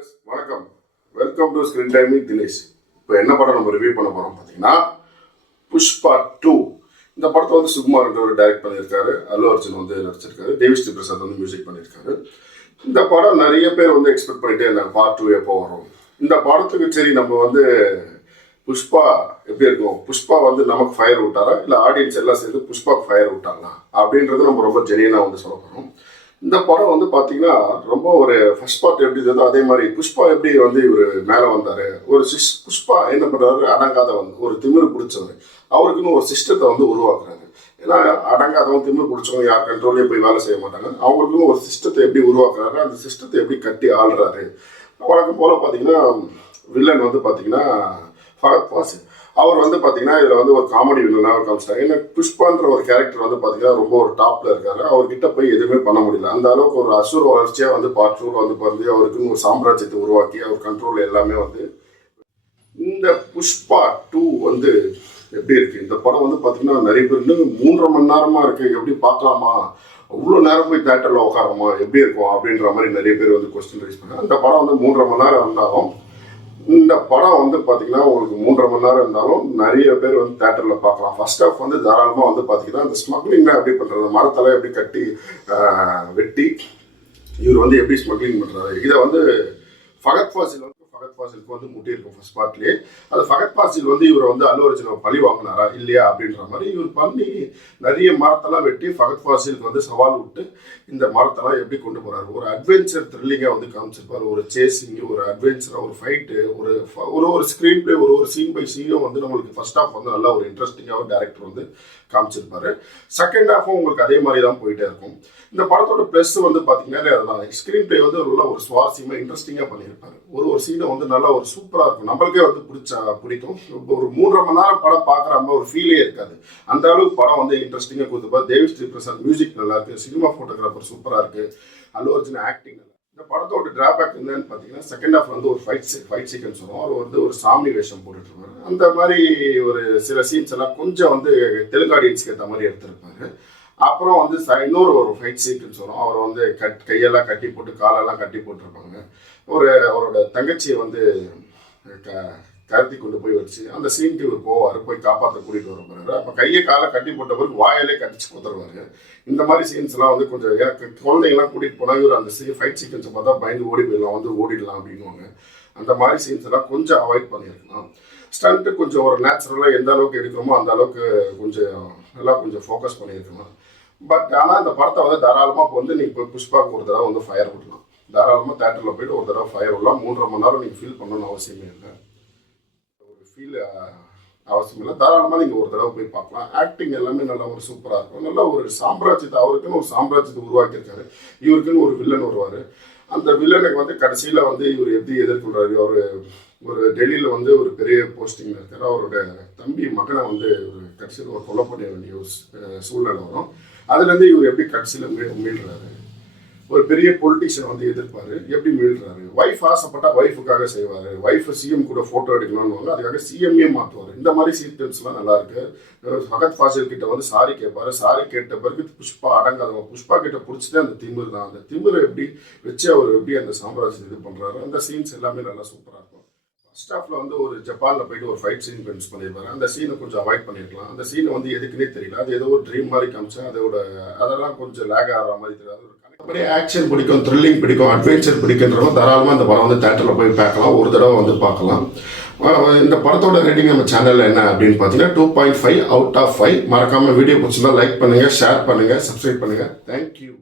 Viewers வணக்கம். Welcome to screen time with Dinesh. இப்போ என்ன படம் நம்ம ரிவ்யூ பண்ண போகிறோம் பார்த்தீங்கன்னா புஷ்பா 2. இந்த படத்தை வந்து சுகுமார் டைரக்ட் பண்ணியிருக்காரு, அல்லு அர்ஜுன் வந்து நடிச்சிருக்காரு, தேவிஸ்ரீ பிரசாத் வந்து மியூசிக் பண்ணியிருக்காரு. இந்த படம் நிறைய பேர் வந்து எக்ஸ்பெக்ட் பண்ணிட்டே இருந்தாங்க பார்ட் 2 எப்போ வரும். இந்த படத்துக்கு சரி நம்ம வந்து புஷ்பா எப்படி இருக்கும், புஷ்பா வந்து நமக்கு ஃபயர் விட்டாரா இல்லை ஆடியன்ஸ் எல்லாம் சேர்ந்து புஷ்பாவுக்கு ஃபயர் விட்டாங்களா அப்படின்றது நம்ம ரொம்ப ஜெனியனாக வந்து சொல்ல போகிறோம். இந்த படம் வந்து பார்த்தீங்கன்னா ரொம்ப ஒரு ஃபர்ஸ்ட் பார்ட் எப்படி இருந்ததோ அதே மாதிரி புஷ்பா எப்படி வந்து இவர் மேலே வந்தார். ஒரு புஷ்பா என்ன பண்ணுறாரு, அடங்காதவன், ஒரு திமிரு பிடிச்சவர், அவருக்குன்னு ஒரு சிஸ்டத்தை வந்து உருவாக்குறாங்க. ஏன்னா அடங்காதவன் திமிரு பிடிச்சவங்க யார் கண்ட்ரோல்லே போய் வேலை செய்ய மாட்டாங்க. அவங்களுக்குன்னு ஒரு சிஸ்டத்தை எப்படி உருவாக்குறாரு, அந்த சிஸ்டத்தை எப்படி கட்டி ஆள்றாரு. வழக்கம் போல் பார்த்தீங்கன்னா வில்லன் வந்து பார்த்தீங்கன்னா ஃபகத் ஃபாசில். அவர் வந்து பார்த்தீங்கன்னா இதில் வந்து ஒரு காமெடி வில்லனாக காமிச்சிட்டாங்க. ஏன்னா புஷ்பான்ற ஒரு கேரக்டர் வந்து பார்த்தீங்கன்னா ரொம்ப ஒரு டாப்பில் இருக்காரு. அவர்கிட்ட போய் எதுவுமே பண்ண முடியல. அந்த அளவுக்கு ஒரு அசுர வளர்ச்சியாக வந்து பார்ட் 2 வந்து பார்த்து அவருக்குன்னு ஒரு சாம்ராஜ்யத்தை உருவாக்கி அவர் கண்ட்ரோல் எல்லாமே வந்து. இந்த புஷ்பா 2 வந்து எப்படி இருக்குது, இந்த படம் வந்து பார்த்தீங்கன்னா நிறைய பேர் இன்னும் 3.5 மணி நேரமாக இருக்குது, எப்படி பார்க்கலாமா, அவ்வளோ நேரம் போய் தேட்டரில் உட்காரமா, எப்படி இருக்கும் அப்படின்ற மாதிரி நிறைய பேர் வந்து கொஸ்டின் ரைஸ் பண்ணாங்க. அந்த படம் வந்து 3.5 மணி நேரம் இருந்தாலும் இந்த படம் வந்து பார்த்தீங்கன்னா உங்களுக்கு 3.5 மணி நேரம் இருந்தாலும் நிறைய பேர் வந்து தேட்டரில் பார்க்கலாம். ஃபர்ஸ்ட் ஆஃப் வந்து தாராளமாக வந்து பார்த்தீங்கன்னா அந்த ஸ்மக்லிங்லாம் எப்படி பண்ணுறது, மரத்தெல்லாம் எப்படி கட்டி வெட்டி இவர் வந்து எப்படி ஸ்மக்லிங் பண்ணுறாரு, இதை வந்து ஃபகத் ஃபாசிலுக்கு வந்து முட்டியிருக்கும் ஃபர்ஸ்ட் பார்ட்லேயே. அது ஃபகத் ஃபாசில் வந்து இவர் வந்து அல்லு அர்ஜுனை பழி வாங்கினாரா இல்லையா அப்படின்ற மாதிரி இவர் பண்ணி நிறைய மரத்தெல்லாம் வெட்டி ஃபகத் ஃபாசிலுக்கு வந்து சவால் விட்டு இந்த மரத்தெல்லாம் எப்படி கொண்டு போகிறாரு. ஒரு அட்வென்ச்சர் த்ரில்லிங்காக வந்து காமிச்சிருப்பார். ஒரு சேசிங்கு, ஒரு அட்வென்ச்சராக, ஒரு ஃபைட்டு, ஒரு ஸ்க்ரீன் பிளே, ஒரு சீன் பை சீனும் வந்து நம்மளுக்கு ஃபர்ஸ்ட் ஹாஃப் வந்து நல்லா ஒரு இன்ட்ரெஸ்டிங்காக டேரக்டர் வந்து காமிச்சிருப்பாரு. செகண்ட் ஹாஃபும் உங்களுக்கு அதே மாதிரி தான் போயிட்டே இருக்கும். இந்த படத்தோட ப்ளஸ் வந்து பார்த்தீங்கன்னா அதுதான், ஸ்க்ரீன் பிளே வந்து நல்லா ஒரு சுவாரஸ்யமாக இன்ட்ரெஸ்டிங்காக பண்ணியிருப்பாரு. ஒரு சீனை வந்து நல்லா ஒரு சூப்பராக இருக்கும், நம்மளுக்கே வந்து பிடிக்கும். ஒரு 3.5 மணி நேரம் படம் பார்க்குற மாதிரி ஒரு ஃபீலே இருக்காது. அந்த அளவுக்கு படம் வந்து இன்ட்ரெஸ்டிங்காக கொடுத்துப்பா. தேவிஸ்ரீ பிரசாத் மியூசிக் நல்லா இருக்குது, சினிமா ஃபோட்டோகிராஃபர் சூப்பராக இருக்குது, அல்லு அர்ஜுன் ஆக்டிங். இந்த படத்தோட டிராபேக் என்னன்னு பார்த்தீங்கன்னா செகண்ட் ஹாஃப் வந்து ஒரு ஃபைட் சீக்வன்ஸ் வரும். அவர் வந்து ஒரு சாமி வேஷம் போட்டுருப்பாரு. அந்த மாதிரி ஒரு சில சீன்ஸ் எல்லாம் கொஞ்சம் வந்து தெலுங்கு ஆடியன்ஸ்க்கு ஏற்ற மாதிரி எடுத்திருப்பாரு. அப்புறம் வந்து இன்னொரு ஒரு ஃபைட் சீக்வன்ஸ் வரும். அவர் வந்து கையெல்லாம் கட்டி போட்டு காலெல்லாம் கட்டி போட்டிருப்பாங்க. அவரோட தங்கச்சியை வந்து கருத்தி கொண்டு போய் வச்சு அந்த சீனுக்கு இவர் போவார், போய் காப்பாற்ற கூட்டிகிட்டு வர போகிறாரு. அப்போ கையை காலை கட்டி போட்ட பிறகு வாயிலே கடிச்சு கொடுத்துருவாரு. இந்த மாதிரி சீன்ஸ்லாம் வந்து கொஞ்சம் குழந்தைங்கலாம் கூட்டிகிட்டு போனால் இவர் அந்த ஃபைட் சீக்வன்ஸை பார்த்தா பயந்து ஓடி போயிடலாம், வந்து ஓடிடலாம் அப்படின்வாங்க. அந்த மாதிரி சீன்ஸ் எல்லாம் கொஞ்சம் அவாய்ட் பண்ணியிருக்கலாம். ஸ்டண்ட்டு கொஞ்சம் ஒரு நேச்சுரலாக எந்த அளவுக்கு எடுக்கிறோமோ அந்த அளவுக்கு கொஞ்சம் நல்லா கொஞ்சம் ஃபோக்கஸ் பண்ணியிருக்கலாம். பட் ஆனால் இந்த படத்தை வந்து தாராளமாக வந்து நீங்கள் இப்போ புஷ்பாவுக்கு ஒரு தடவை வந்து ஃபயர் விடலாம். தாராளமாக தேட்டரில் போய்ட்டு ஒரு தடவை ஃபயர் விடலாம். 3.5 மணி நேரம் நீங்கள் ஃபீல் பண்ணணும்னு அவசியமே இல்லை. ஒரு ஃபீல் அவசியம் இல்லை. தாராளமாக நீங்கள் ஒரு தடவை போய் பார்க்கலாம். ஆக்டிங் எல்லாமே நல்லா ஒரு சூப்பராக இருக்கும். நல்லா ஒரு சாம்ராஜ்யத்தை, அவருக்குன்னு ஒரு சாம்ராஜ்யத்தை உருவாக்கியிருக்காரு. இவருக்குன்னு ஒரு வில்லன் வருவார். அந்த வில்லனுக்கு வந்து கடைசியில் வந்து இவர் எப்படி எதிர்கொள்கிறாரு. ஒரு டெல்லியில் வந்து ஒரு பெரிய போஸ்டிங்கில் இருக்கார். அவரோட தம்பி மகனை வந்து ஒரு கடைசியில் ஒரு கொலை பண்ண வேண்டிய ஒரு சூழ்நிலை வரும். அதுலேருந்து இவர் எப்படி கடைசியில் மீள்றாரு. ஒரு பெரிய பொலிட்டிஷியன் வந்து எதிர்ப்பார், எப்படி மீள்றாரு. ஒய்ஃப் ஆசைப்பட்டால் ஒய்ஃபுக்காக செய்வார். ஒய்ஃப் சிஎம் கூட ஃபோட்டோ எடுக்கணும்னு அதுக்காக சிஎம்ஏ மாற்றுவார். இந்த மாதிரி சீக்வன்ஸ்லாம் நல்லா இருக்கு. ஃபகத் ஃபாசில் கிட்ட வந்து சாரி கேட்பாரு. சாரி கேட்ட பிறகு புஷ்பா அடங்காதவங்க, புஷ்பா கிட்ட பிடிச்சதே அந்த திமிர் தான். அந்த திமிரை எப்படி வச்சு அவர் எப்படி அந்த சாம்ராஜ்யத்தை இது பண்ணுறாரு. அந்த சீன்ஸ் எல்லாமே நல்லா சூப்பராக இருக்கும். ஃபர்ஸ்ட் ஹாஃப்ல வந்து ஒரு ஜப்பானில் போயிட்டு ஒரு ஃபைட் சீன் பென்ஸ் பண்ணியிருப்பாரு. அந்த சீனை கொஞ்சம் அவாய்ட் பண்ணியிருக்கலாம். அந்த சீனை வந்து எதுக்குன்னே தெரியல. அது ஏதோ ஒரு ட்ரீம் மாதிரி காமிச்சா அதெல்லாம் கொஞ்சம் லேக் ஆகிற மாதிரி தெரியாது. ஒரு ஆக்ஷன் பிடிக்கும், த்ரில்லிங் பிடிக்கும், அட்வென்ச்சர் பிடிக்குன்றவங்க தாராளமாக இந்த படம் வந்து தேட்டரில் போய் பார்க்கலாம், ஒரு தடவை வந்து பார்க்கலாம். இந்த படத்தோட ரேட்டிங் நம்ம சேனலில் என்ன அப்படின்னு பார்த்தீங்கன்னா 2.5 out of 5. மறக்காமல் வீடியோ பிடிச்சிருந்தா லைக் பண்ணுங்கள், ஷேர் பண்ணுங்கள், சப்ஸ்கிரைப் பண்ணுங்கள். தேங்க்யூ.